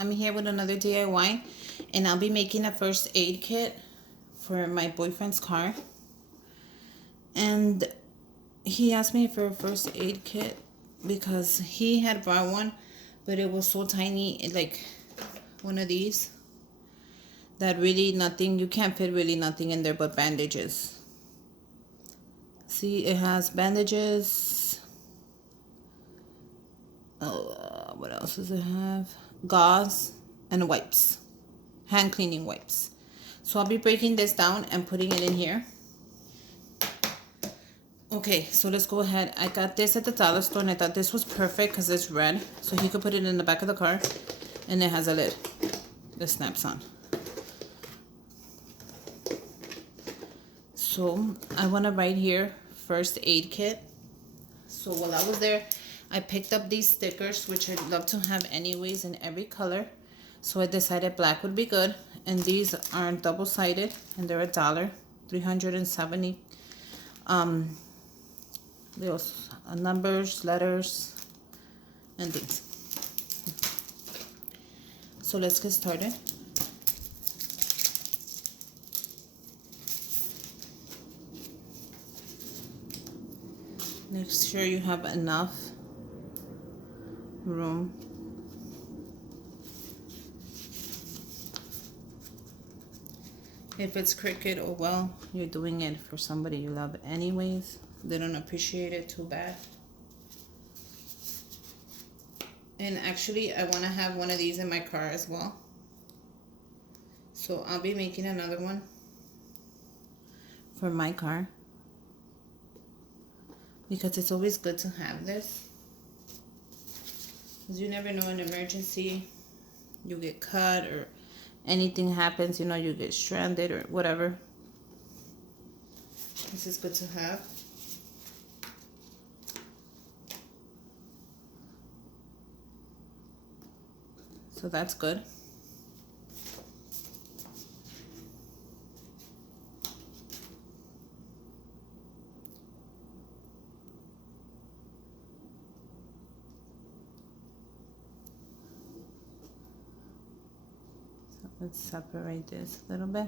I'm here with another DIY, and I'll be making a first aid kit for my boyfriend's car. And he asked me for a first aid kit because he had brought one, but it was so tiny, like one of these, that really nothing, you can't fit really nothing in there but bandages. See, it has bandages. What else does it have? Gauze and wipes, hand cleaning wipes. So I'll be breaking this down and putting it in here. Okay, so let's go ahead. I got this at the dollar store and I thought this was perfect because it's red, so he could put it in the back of the car, and it has a lid that snaps on. So I want to write here first aid kit. So while I was there, I picked up these stickers, which I'd love to have anyways in every color. So I decided black would be good. And these are double-sided and they're $1, 370. There's numbers, letters, and things. So let's get started. Make sure you have enough room. If it's Cricut, oh well, you're doing it for somebody you love anyways. They don't appreciate it too bad. And actually, I want to have one of these in my car as well. So I'll be making another one for my car, because it's always good to have this. Because you never know, an emergency, you get cut or anything happens, you know, you get stranded or whatever. This is good to have. So that's good. Let's separate this a little bit.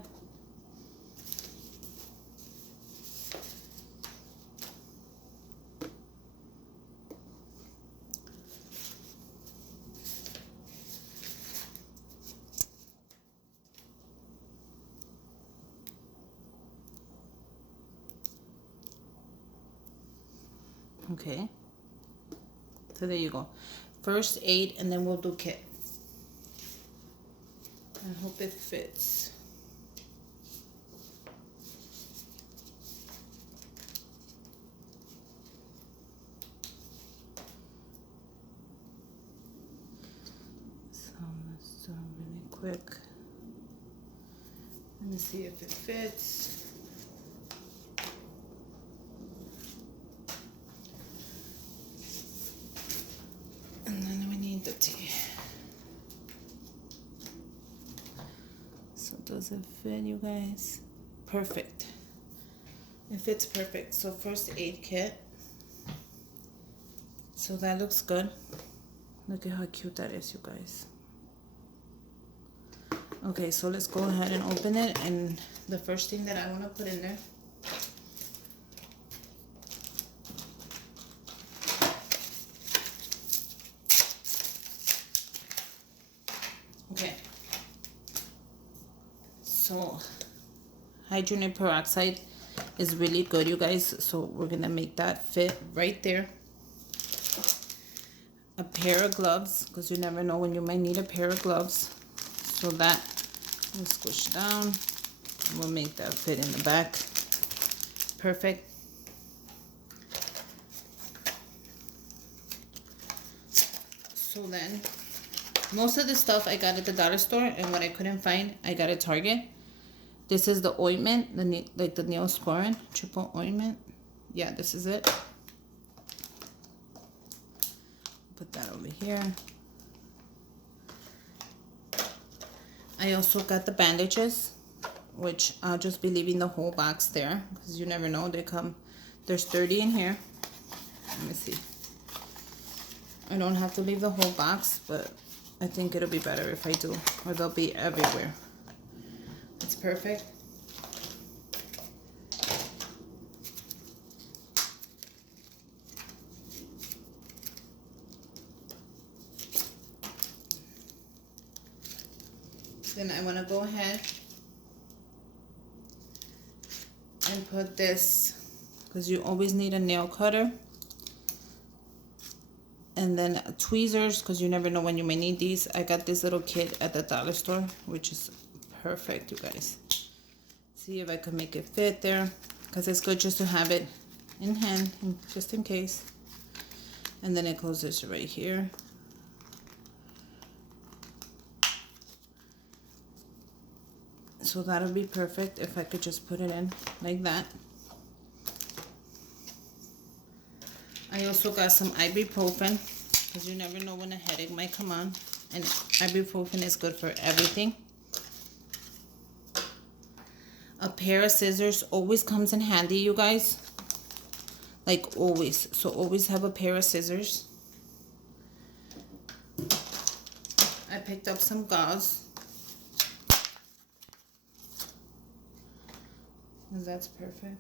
Okay. So there you go. First aid, and then we'll do kit. I hope it fits. So let's do it really quick. Let me see if it fits. And then we need the tea. Does it fit, you guys? Perfect. It fits perfect. So first aid kit. So that looks good. Look at how cute that is, you guys. Okay, so let's go ahead and open it. And the first thing that I want to put in there, okay. So hydrogen peroxide is really good, you guys. So we're gonna make that fit right there. A pair of gloves, because you never know when you might need a pair of gloves. So that we'll squish down and we'll make that fit in the back. Perfect. So then, most of the stuff I got at the dollar store, and what I couldn't find, I got at Target. This is the ointment, the Neosporin triple ointment. Yeah, this is it. Put that over here. I also got the bandages, which I'll just be leaving the whole box there, because you never know, there's 30 in here. Let me see. I don't have to leave the whole box, but I think it'll be better if I do, or they'll be everywhere. It's perfect. Then I want to go ahead and put this, because you always need a nail cutter, and then tweezers, because you never know when you may need these. I got this little kit at the dollar store, which is perfect, you guys. See if I can make it fit there, because it's good just to have it in hand, just in case. And then it goes this right here. So that'll be perfect if I could just put it in like that. I also got some ibuprofen, because you never know when a headache might come on. And ibuprofen is good for everything. A pair of scissors always comes in handy, you guys. Like always. So always have a pair of scissors. I picked up some gauze. That's perfect.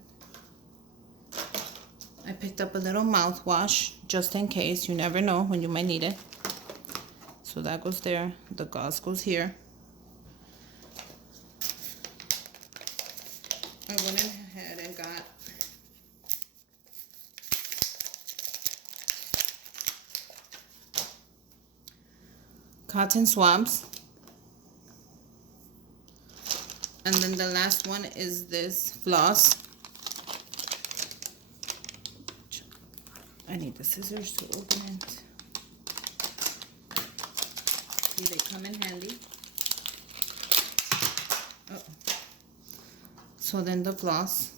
I picked up a little mouthwash just in case. You never know when you might need it. So that goes there. The gauze goes here. I went ahead and got cotton swabs. And then the last one is this floss. I need the scissors to open it. See, they come in handy. Oh. So then the floss.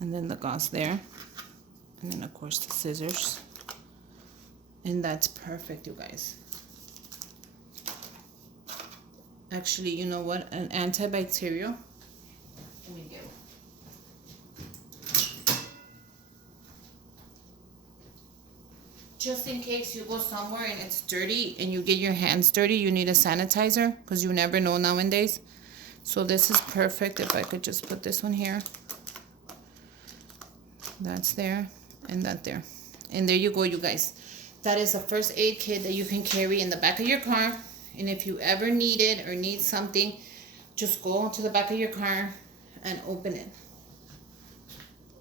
And then the gauze there. And then of course the scissors. And that's perfect, you guys. Actually, you know what? An antibacterial. Let me get one. Just in case you go somewhere and it's dirty and you get your hands dirty, you need a sanitizer, because you never know nowadays. So this is perfect. If I could just put this one here. That's there and that there. And there you go, you guys. That is a first aid kit that you can carry in the back of your car. And if you ever need it or need something, just go to the back of your car and open it.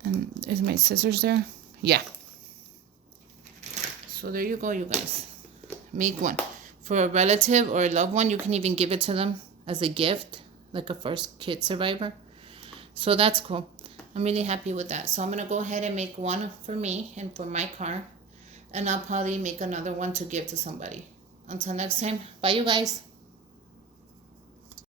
And is my scissors there? Yeah. So there you go, you guys. Make one. For a relative or a loved one, you can even give it to them as a gift, like a first kid survivor. So that's cool. I'm really happy with that. So I'm going to go ahead and make one for me and for my car. And I'll probably make another one to give to somebody. Until next time, bye you guys.